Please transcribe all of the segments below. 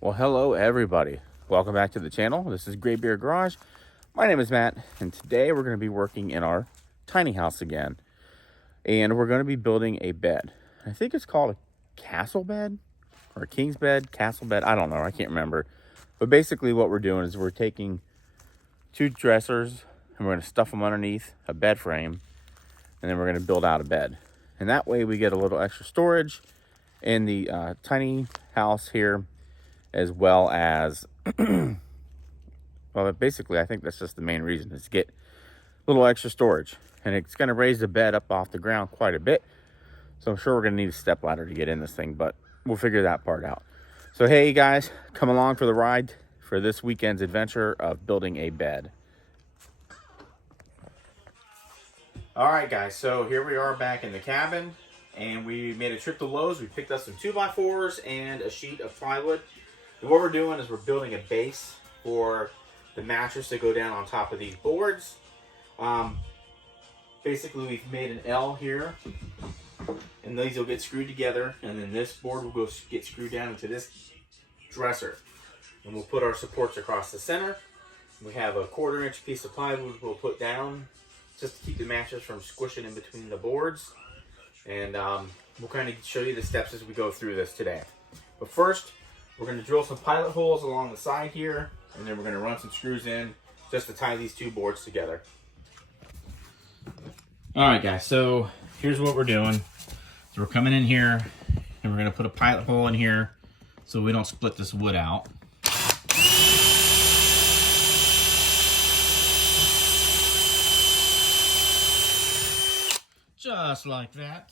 Well, hello everybody. Welcome back to the channel. This is Graybeard Garage. My name is Matt, and today we're going to be working in our tiny house again. And we're going to be building a bed. I think it's called a castle bed or a king's bed, castle bed. I don't know. I can't remember. But basically what we're doing is we're taking two dressers and we're going to stuff them underneath a bed frame, and then we're going to build out a bed. And that way we get a little extra storage in the tiny house here, as well as, well, basically, I think that's just the main reason, is to get a little extra storage. And it's going to raise the bed up off the ground quite a bit. So I'm sure we're going to need a step ladder to get in this thing, but we'll figure that part out. So, hey, guys, come along for the ride for this weekend's adventure of building a bed. All right, guys, so here we are back in the cabin, and we made a trip to Lowe's. We picked up some 2x4s and a sheet of plywood. And what we're doing is we're building a base for the mattress to go down on top of these boards. Basically, we've made an L here, and these will get screwed together, and then this board will go get screwed down into this dresser. And we'll put our supports across the center. We have a 1/4-inch piece of plywood we'll put down just to keep the mattress from squishing in between the boards. And we'll kind of show you the steps as we go through this today. But first, we're going to drill some pilot holes along the side here, and then we're going to run some screws in just to tie these two boards together. All right, guys, so here's what we're doing. So we're coming in here, and we're going to put a pilot hole in here so we don't split this wood out. Just like that.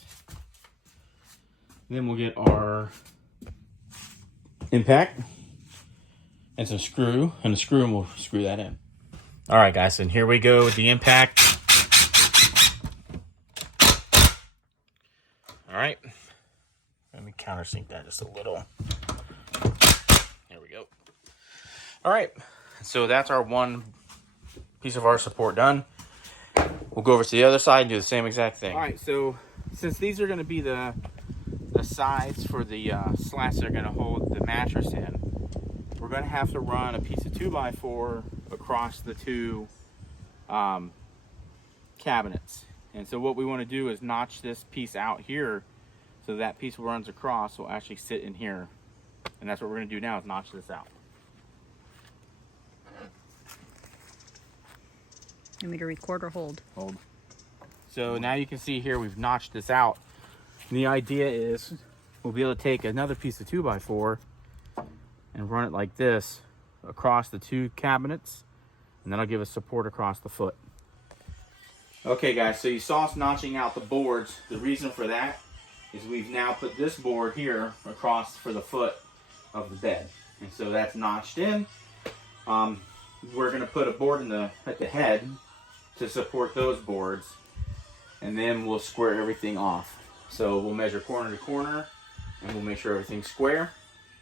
Then we'll get our impact and some screw, and a screw, and we'll screw that in. All right, guys, and here we go with the impact. All right, let me countersink that just a little. There we go. All right, so that's our one piece of our support done. We'll go over to the other side and do the same exact thing. All right, so since these are going to be the sides for the slats that are going to hold the mattress in, we're going to have to run a piece of 2x4 across the two cabinets. And so what we want to do is notch this piece out here so that piece runs across will actually sit in here. And that's what we're going to do now, is notch this out. You want me to record or hold? Hold. So now you can see here we've notched this out. And the idea is we'll be able to take another piece of 2x4 and run it like this across the two cabinets, and that'll give us support across the foot. Okay, guys, so you saw us notching out the boards. The reason for that is we've now put this board here across for the foot of the bed, and so that's notched in. We're going to put a board at the head to support those boards, and then we'll square everything off. So we'll measure corner to corner, and we'll make sure everything's square,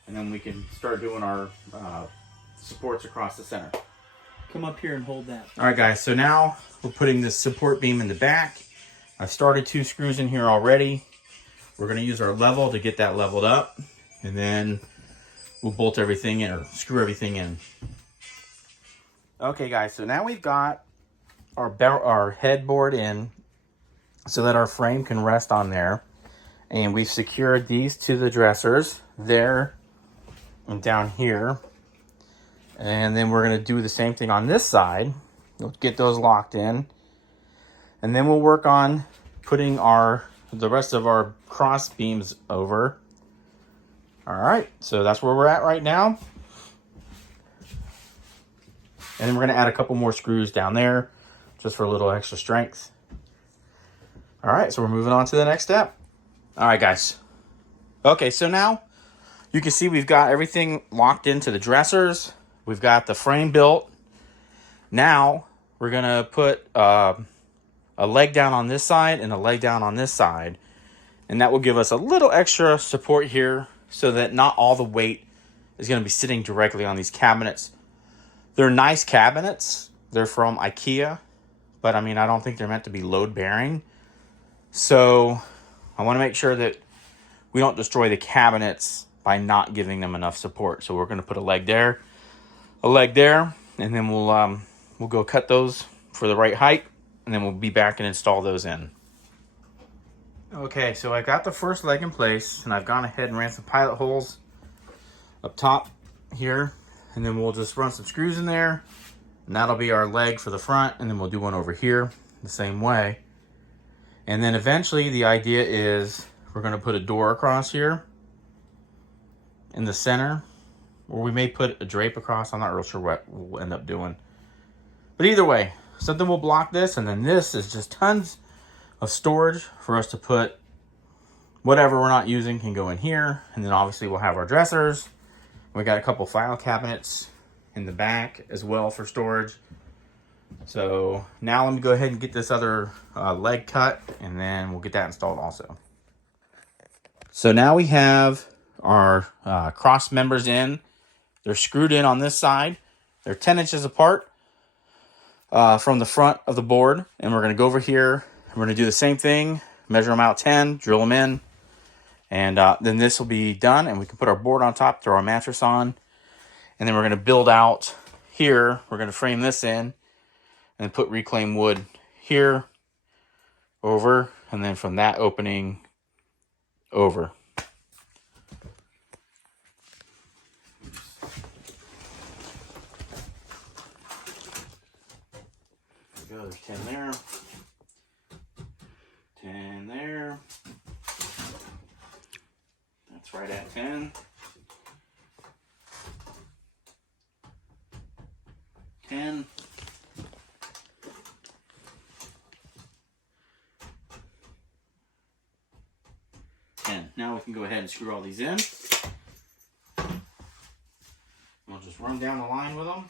and then we can start doing our supports across the center. Come up here and hold that. All right, guys, so now we're putting this support beam in the back. I've started 2 screws in here already. We're going to use our level to get that leveled up, and then we'll bolt everything in, or screw everything in. Okay, guys, so now we've got our headboard in so that our frame can rest on there. And we've secured these to the dressers there and down here. And then we're going to do the same thing on this side. We'll get those locked in. And then we'll work on putting the rest of our cross beams over. All right, so that's where we're at right now. And then we're going to add a couple more screws down there just for a little extra strength. All right, so we're moving on to the next step. All right, guys. Okay, so now you can see we've got everything locked into the dressers. We've got the frame built. Now we're going to put a leg down on this side and a leg down on this side. And that will give us a little extra support here so that not all the weight is going to be sitting directly on these cabinets. They're nice cabinets. They're from IKEA, but I mean, I don't think they're meant to be load bearing. So I want to make sure that we don't destroy the cabinets by not giving them enough support. So we're going to put a leg there, and then we'll go cut those for the right height, and then we'll be back and install those in. Okay, so I got the first leg in place, and I've gone ahead and ran some pilot holes up top here, and then we'll just run some screws in there, and that'll be our leg for the front, and then we'll do one over here the same way. And then eventually the idea is we're going to put a door across here in the center, or we may put a drape across. I'm not real sure what we'll end up doing. But either way, something will block this, and then this is just tons of storage for us to put whatever we're not using can go in here. And then obviously we'll have our dressers. We got a couple file cabinets in the back as well for storage. So now let me go ahead and get this other leg cut, and then we'll get that installed also. So now we have our cross members in. They're screwed in on this side. They're 10 inches apart from the front of the board. And we're going to go over here, and we're going to do the same thing. Measure them out 10, drill them in. And then this will be done, and we can put our board on top, throw our mattress on. And then we're going to build out here. We're going to frame this in and put reclaimed wood here, over, and then from that opening over. There we go, there's 10 there, 10 there, that's right at 10. 10. Now we can go ahead and screw all these in. We'll just run down the line with them.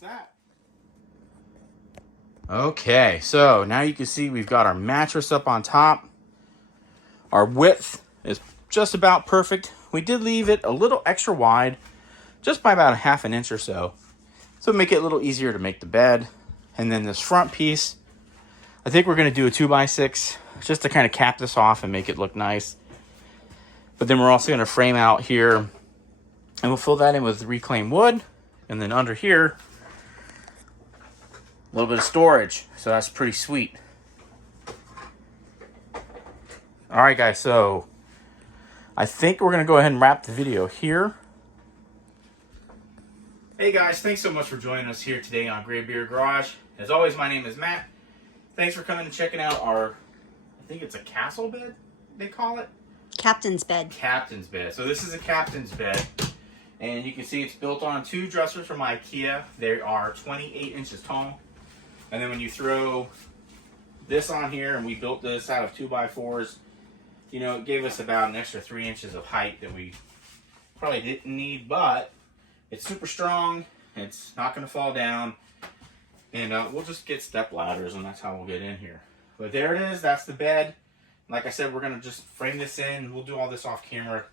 That. Okay, so now you can see we've got our mattress up on top. Our width is just about perfect. We did leave it a little extra wide, just by about a ½ an inch or so. So make it a little easier to make the bed. And then this front piece, I think we're going to do a 2x6 just to kind of cap this off and make it look nice. But then we're also going to frame out here, and we'll fill that in with reclaimed wood. And then under here, a little bit of storage, so that's pretty sweet. All right, guys, so I think we're going to go ahead and wrap the video here. Hey, guys, thanks so much for joining us here today on Graybeard Garage. As always, my name is Matt. Thanks for coming and checking out our, I think it's a castle bed, they call it? Captain's bed. Captain's bed. So this is a captain's bed. And you can see it's built on 2 dressers from IKEA. They are 28 inches tall. And then when you throw this on here, and we built this out of 2x4s, you know, it gave us about an extra 3 inches of height that we probably didn't need, but it's super strong. It's not going to fall down. And we'll just get step ladders, and that's how we'll get in here. But there it is. That's the bed. Like I said, we're going to just frame this in. We'll do all this off camera.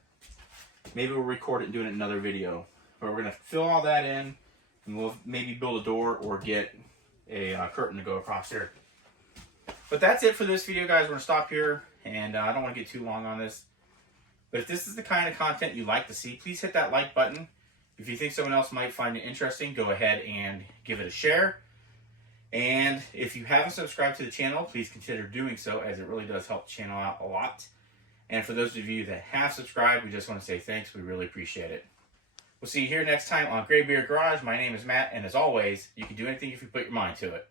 Maybe we'll record it and do it in another video. But we're going to fill all that in, and we'll maybe build a door or get a curtain to go across here. But that's it for this video, guys. We're going to stop here, and I don't want to get too long on this. But if this is the kind of content you'd like to see, please hit that like button. If you think someone else might find it interesting, go ahead and give it a share. And if you haven't subscribed to the channel, please consider doing so, as it really does help the channel out a lot. And for those of you that have subscribed, we just want to say thanks. We really appreciate it. We'll see you here next time on Graybeard Garage. My name is Matt, and as always, you can do anything if you put your mind to it.